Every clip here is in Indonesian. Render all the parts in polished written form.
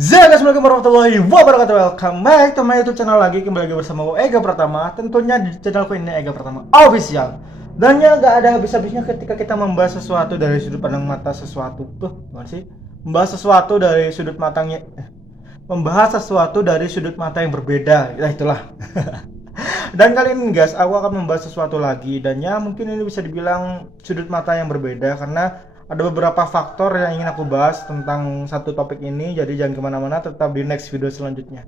Assalamualaikum warahmatullahi wabarakatuh. Welcome back to my YouTube channel lagi. Kembali lagi bersama gue Ega Pratama. Tentunya di channelku ini Ega Pratama Official. Dan ya gak ada habis-habisnya ketika kita membahas sesuatu dari sudut pandang mata sesuatu. Gimana sih? Membahas sesuatu dari sudut matanya membahas sesuatu dari sudut mata yang berbeda. Ya itulah. Dan kali ini guys, aku akan membahas sesuatu lagi. Dan ya mungkin ini bisa dibilang sudut mata yang berbeda karena ada beberapa faktor yang ingin aku bahas tentang satu topik ini. Jadi jangan kemana-mana, tetap di next video selanjutnya.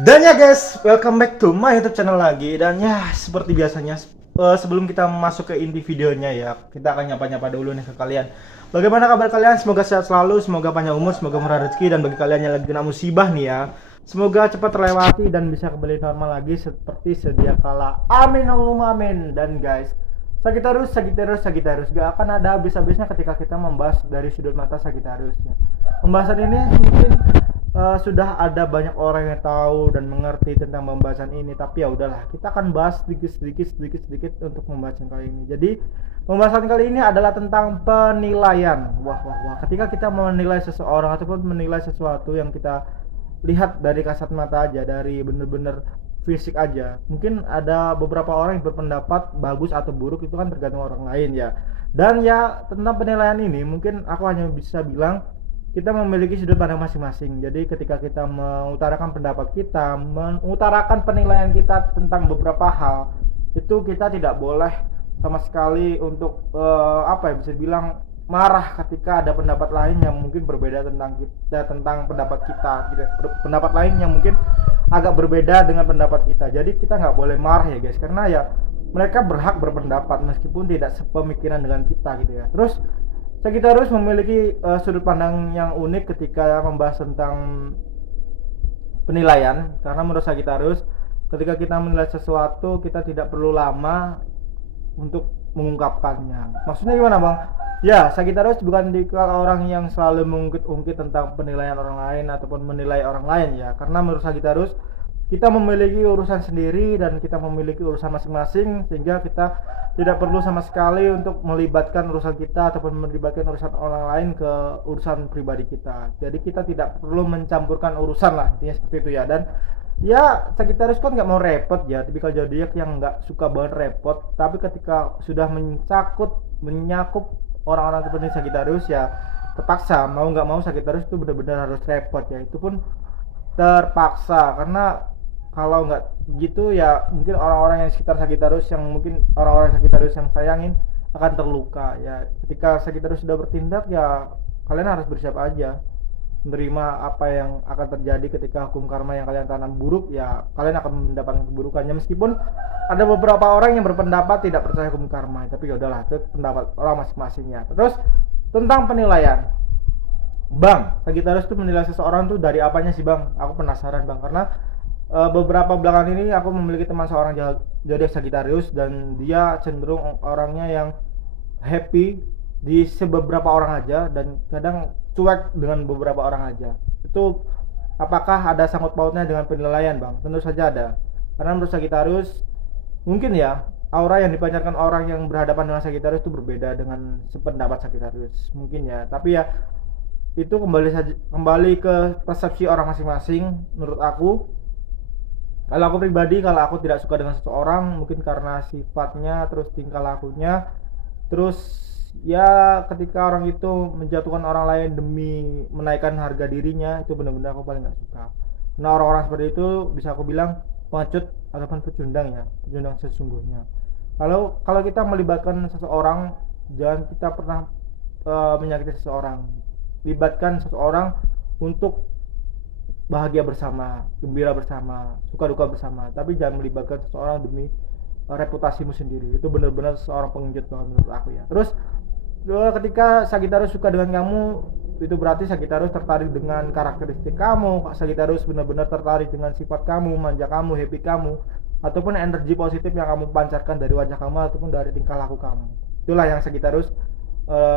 Dan ya guys, welcome back to my YouTube channel lagi. Dan ya seperti biasanya, sebelum kita masuk ke inti videonya ya, kita akan nyapa-nyapa dulu nih ke kalian. Bagaimana kabar kalian? Semoga sehat selalu, semoga panjang umur, semoga murah rezeki. Dan bagi kalian yang lagi kena musibah nih ya, semoga cepat terlewati dan bisa kembali normal lagi seperti sedia kala. Amin Allahumma amin. Dan guys, Sagittarius gak akan ada habis-habisnya ketika kita membahas dari sudut mata Sagittarius ya. Pembahasan ini mungkin sudah ada banyak orang yang tahu dan mengerti tentang pembahasan ini, tapi ya udahlah, kita akan bahas sedikit untuk pembahasan kali ini. Jadi pembahasan kali ini adalah tentang penilaian. Wah, ketika kita menilai seseorang ataupun menilai sesuatu yang kita lihat dari kasat mata aja, dari bener-bener fisik aja, mungkin ada beberapa orang yang berpendapat bagus atau buruk, itu kan tergantung orang lain ya. Dan ya tentang penilaian ini mungkin aku hanya bisa bilang kita memiliki sudut pandang masing-masing. Jadi ketika kita mengutarakan pendapat kita, mengutarakan penilaian kita tentang beberapa hal, itu kita tidak boleh sama sekali untuk bisa dibilang marah ketika ada pendapat lain yang mungkin berbeda tentang kita, tentang pendapat kita gitu. Pendapat lain yang mungkin agak berbeda dengan pendapat kita. Jadi kita nggak boleh marah ya guys, karena ya mereka berhak berpendapat meskipun tidak sepemikiran dengan kita gitu ya. Terus Sagittarius memiliki sudut pandang yang unik ketika membahas tentang penilaian, karena menurut Sagittarius ketika kita menilai sesuatu kita tidak perlu lama untuk mengungkapkannya. Maksudnya gimana bang? Ya, Sagittarius bukan tipikal orang yang selalu mengungkit-ungkit tentang penilaian orang lain ataupun menilai orang lain ya, karena menurut Sagittarius kita memiliki urusan sendiri dan kita memiliki urusan masing-masing, sehingga kita tidak perlu sama sekali untuk melibatkan urusan kita ataupun melibatkan urusan orang lain ke urusan pribadi kita. Jadi kita tidak perlu mencampurkan urusan lah, intinya seperti itu ya. Dan ya Sagittarius kan nggak mau repot ya, tipikal zodiak yang nggak suka banget repot. Tapi ketika sudah menyakup orang-orang seperti Sagittarius ya terpaksa mau nggak mau Sagittarius itu benar-benar harus repot ya. Itu pun terpaksa, karena kalau nggak gitu ya mungkin orang-orang yang sekitar Sagittarius, yang mungkin orang-orang Sagittarius yang sayangin akan terluka ya. Ketika Sagittarius sudah bertindak ya kalian harus bersiap aja menerima apa yang akan terjadi. Ketika hukum karma yang kalian tanam buruk ya kalian akan mendapatkan keburukannya, meskipun ada beberapa orang yang berpendapat tidak percaya hukum karma, tapi ya udahlah, itu pendapat orang masing-masingnya. Terus tentang penilaian, Bang, Sagittarius tuh menilai seseorang tuh dari apanya sih bang? Aku penasaran bang, karena beberapa belakangan ini aku memiliki teman seorang zodiak Sagittarius dan dia cenderung orangnya yang happy di beberapa orang aja dan kadang cuek dengan beberapa orang aja. Itu apakah ada sangkut pautnya dengan penilaian bang? Tentu saja ada, karena menurut Sagittarius mungkin ya aura yang dipancarkan orang yang berhadapan dengan Sagittarius itu berbeda dengan sependapat Sagittarius mungkin ya. Tapi ya itu kembali ke persepsi orang masing-masing. Menurut aku, kalau aku pribadi, kalau aku tidak suka dengan seseorang mungkin karena sifatnya, terus tingkah lakunya, terus ya ketika orang itu menjatuhkan orang lain demi menaikkan harga dirinya, itu benar-benar aku paling gak suka. Nah orang-orang seperti itu bisa aku bilang pengecut ataupun pecundang ya, pecundang sesungguhnya. Kalau kita melibatkan seseorang, jangan kita pernah menyakiti seseorang. Libatkan seseorang untuk bahagia bersama, gembira bersama, suka duka bersama, tapi jangan melibatkan seseorang demi reputasimu sendiri. Itu benar-benar seorang pengecut banget menurut aku ya. Terus ketika Sagittarius suka dengan kamu, itu berarti Sagittarius tertarik dengan karakteristik kamu. Sagittarius benar-benar tertarik dengan sifat kamu, manja kamu, happy kamu. ataupun energi positif yang kamu pancarkan dari wajah kamu ataupun dari tingkah laku kamu. Itulah yang Sagittarius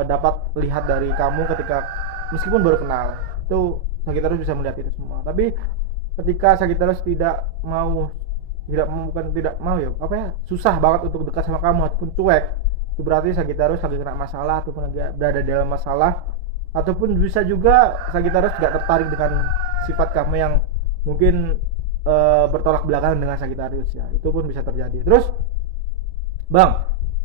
dapat lihat dari kamu ketika meskipun baru kenal. Itu Sagittarius bisa melihat itu semua. Tapi ketika Sagittarius tidak mau susah banget untuk dekat sama kamu ataupun cuek, itu berarti Sagittarius lagi kena masalah ataupun lagi berada dalam masalah, ataupun bisa juga Sagittarius tidak tertarik dengan sifat kamu yang mungkin bertolak belakang dengan Sagittarius ya. Itu pun bisa terjadi. Terus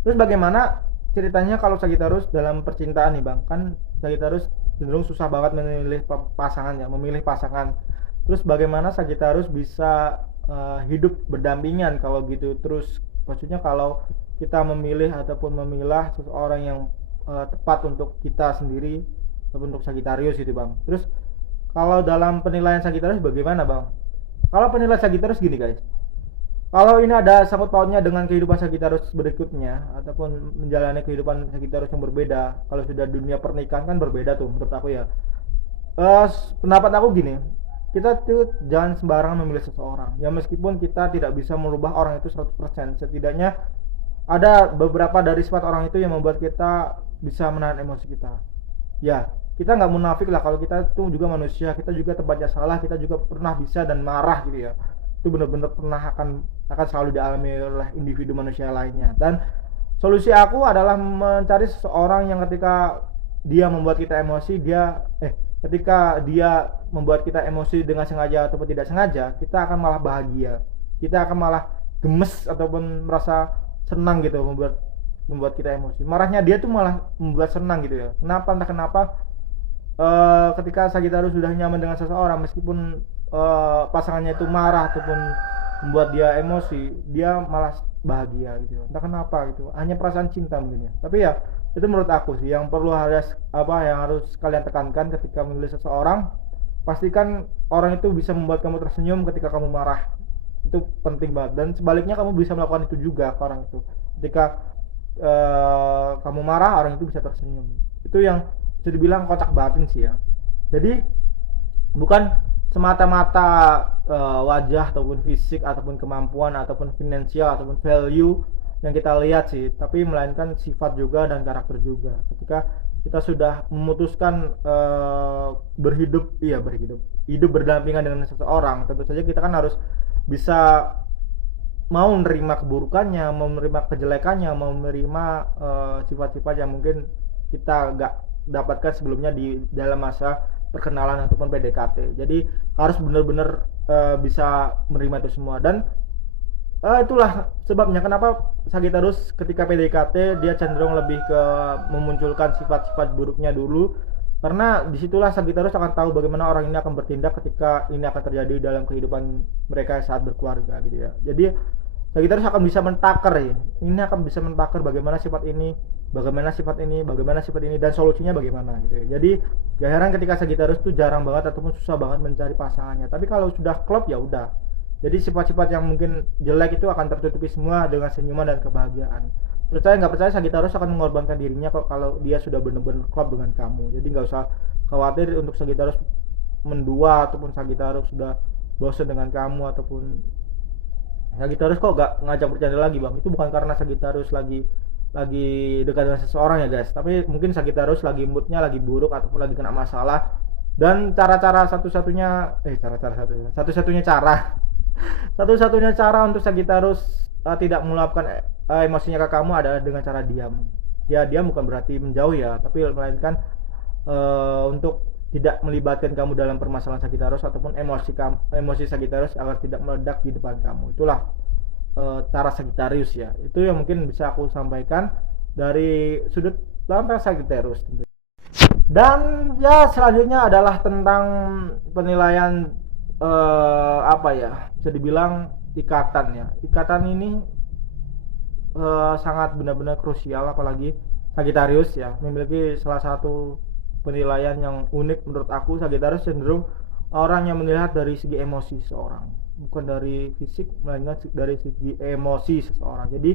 bagaimana ceritanya kalau Sagittarius dalam percintaan nih Bang? Kan Sagittarius cenderung susah banget memilih pasangan. Terus bagaimana Sagittarius bisa hidup berdampingan kalau gitu? Terus maksudnya kalau kita memilih ataupun memilah seseorang yang tepat untuk kita sendiri ataupun untuk Sagittarius gitu Bang. Terus kalau dalam penilaian Sagittarius bagaimana Bang? Kalau penilaian Sagittarius gini guys, kalau ini ada sangkut pautnya dengan kehidupan Sagittarius berikutnya ataupun menjalani kehidupan Sagittarius yang berbeda, kalau sudah dunia pernikahan kan berbeda tuh menurut aku ya. Pendapat aku gini, kita tuh jangan sembarangan memilih seseorang ya, meskipun kita tidak bisa merubah orang itu 100%, setidaknya ada beberapa dari sifat orang itu yang membuat kita bisa menahan emosi kita ya. Kita nggak munafik lah kalau kita tuh juga manusia, kita juga tempatnya salah, kita juga pernah bisa dan marah gitu ya. Itu benar-benar pernah akan selalu dialami oleh individu manusia lainnya. Dan solusi aku adalah mencari seseorang yang ketika dia membuat kita emosi, ketika dia membuat kita emosi dengan sengaja ataupun tidak sengaja, kita akan malah bahagia, kita akan malah gemes ataupun merasa senang gitu membuat kita emosi. Marahnya dia tuh malah membuat senang gitu ya. Entah kenapa ketika Sagittarius sudah nyaman dengan seseorang, meskipun pasangannya itu marah ataupun membuat dia emosi, dia malah bahagia gitu. Entah kenapa gitu, hanya perasaan cinta mungkin ya. Tapi ya itu menurut aku sih yang harus kalian tekankan ketika memilih seseorang. Pastikan orang itu bisa membuat kamu tersenyum ketika kamu marah. Itu penting banget. Dan sebaliknya kamu bisa melakukan itu juga ke orang itu. Ketika kamu marah, orang itu bisa tersenyum. Itu yang bisa dibilang kocak batin sih ya. Jadi bukan semata-mata wajah ataupun fisik ataupun kemampuan ataupun finansial ataupun value yang kita lihat sih, tapi melainkan sifat juga dan karakter juga. Ketika kita sudah memutuskan hidup berdampingan dengan seseorang, tentu saja kita kan harus bisa mau menerima keburukannya, mau menerima kejelekannya, mau menerima sifat-sifat yang mungkin kita gak dapatkan sebelumnya di dalam masa perkenalan ataupun PDKT. Jadi harus benar-benar bisa menerima itu semua. Dan itulah sebabnya kenapa Sagittarius ketika PDKT dia cenderung lebih ke memunculkan sifat-sifat buruknya dulu, karena disitulah Sagittarius akan tahu bagaimana orang ini akan bertindak ketika ini akan terjadi dalam kehidupan mereka saat berkeluarga gitu ya. Jadi Sagittarius akan bisa mentakar ya. Ini akan bisa mentakar bagaimana sifat ini, bagaimana sifat ini, dan solusinya bagaimana gitu ya. Jadi gak heran ketika Sagittarius tuh jarang banget ataupun susah banget mencari pasangannya. Tapi kalau sudah klop ya udah. Jadi sifat-sifat yang mungkin jelek itu akan tertutupi semua dengan senyuman dan kebahagiaan. Percaya nggak percaya, Sagittarius akan mengorbankan dirinya kok kalau dia sudah benar-benar klop dengan kamu. Jadi nggak usah khawatir untuk Sagittarius mendua ataupun Sagittarius sudah bosan dengan kamu ataupun Sagittarius kok gak ngajak bercanda lagi bang. Itu bukan karena Sagittarius lagi dekat dengan seseorang ya guys, tapi mungkin Sagittarius lagi moodnya lagi buruk ataupun lagi kena masalah. Dan satu-satunya cara untuk Sagittarius tidak meluapkan emosinya ke kamu adalah dengan cara diam. Ya diam bukan berarti menjauh ya, tapi melainkan untuk tidak melibatkan kamu dalam permasalahan Sagittarius ataupun emosi Sagittarius agar tidak meledak di depan kamu. Itulah cara Sagittarius ya. Itu yang mungkin bisa aku sampaikan dari sudut pandang Sagittarius tentu. Dan ya selanjutnya adalah tentang penilaian bisa dibilang ikatan ya. Ikatan ini sangat benar-benar krusial, apalagi Sagittarius ya memiliki salah satu penilaian yang unik menurut aku. Sagittarius cenderung orang yang melihat dari segi emosi seseorang, bukan dari fisik melainkan dari segi emosi seseorang. Jadi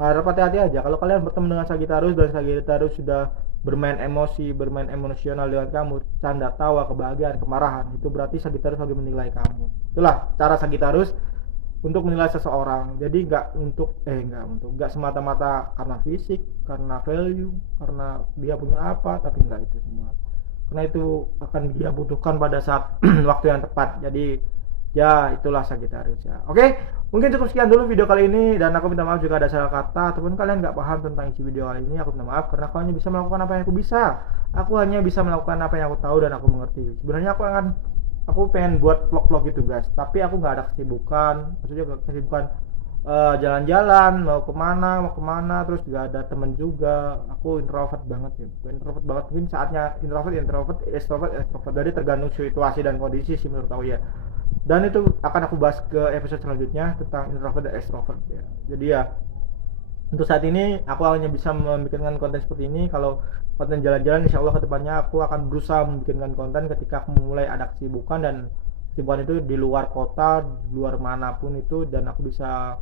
harap hati-hati aja kalau kalian bertemu dengan Sagittarius dan Sagittarius sudah bermain emosional dengan kamu, canda tawa, kebahagiaan, kemarahan, itu berarti Sagittarius lagi menilai kamu. Itulah cara Sagittarius untuk menilai seseorang. Jadi nggak semata-mata karena fisik, karena value, karena dia punya apa, tapi nggak itu semua. Karena itu akan dia butuhkan pada saat waktu yang tepat. Jadi ya itulah Sagittarius ya. Oke, mungkin cukup sekian dulu video kali ini, dan aku minta maaf jika ada salah kata ataupun kalian nggak paham tentang isi video kali ini. Aku minta maaf karena aku hanya bisa melakukan apa yang aku bisa. Aku hanya bisa melakukan apa yang aku tahu dan aku mengerti. Sebenarnya aku pengen buat vlog-vlog gitu guys, tapi aku nggak ada kesibukan. Maksudnya kesibukan jalan-jalan, mau kemana, terus juga ada temen juga. Aku introvert banget ya, mungkin saatnya introvert, extrovert, jadi tergantung situasi dan kondisi sih menurut aku ya. Dan itu akan aku bahas ke episode selanjutnya tentang introvert dan extrovert ya. Jadi ya untuk saat ini aku hanya bisa membikinkan konten seperti ini. Kalau konten jalan-jalan, insya Allah kedepannya aku akan berusaha membikinkan konten ketika aku mulai ada kesibukan, dan kesibukan itu di luar kota, di luar manapun itu, dan aku bisa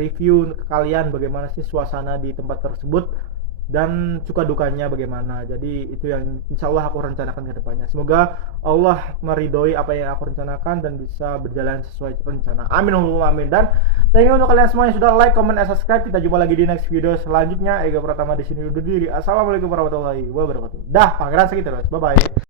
review ke kalian bagaimana sih suasana di tempat tersebut dan suka dukanya bagaimana. Jadi itu yang insya Allah aku rencanakan ke depannya. Semoga Allah meridhoi apa yang aku rencanakan dan bisa berjalan sesuai rencana. Amin Allahumma amin. Dan thank you untuk kalian semua yang sudah like, comment, dan subscribe. Kita jumpa lagi di next video selanjutnya. Ega Pratama di sini undur diri. Assalamualaikum warahmatullahi wabarakatuh. Dah, Pangeran Sagittarius. Bye bye.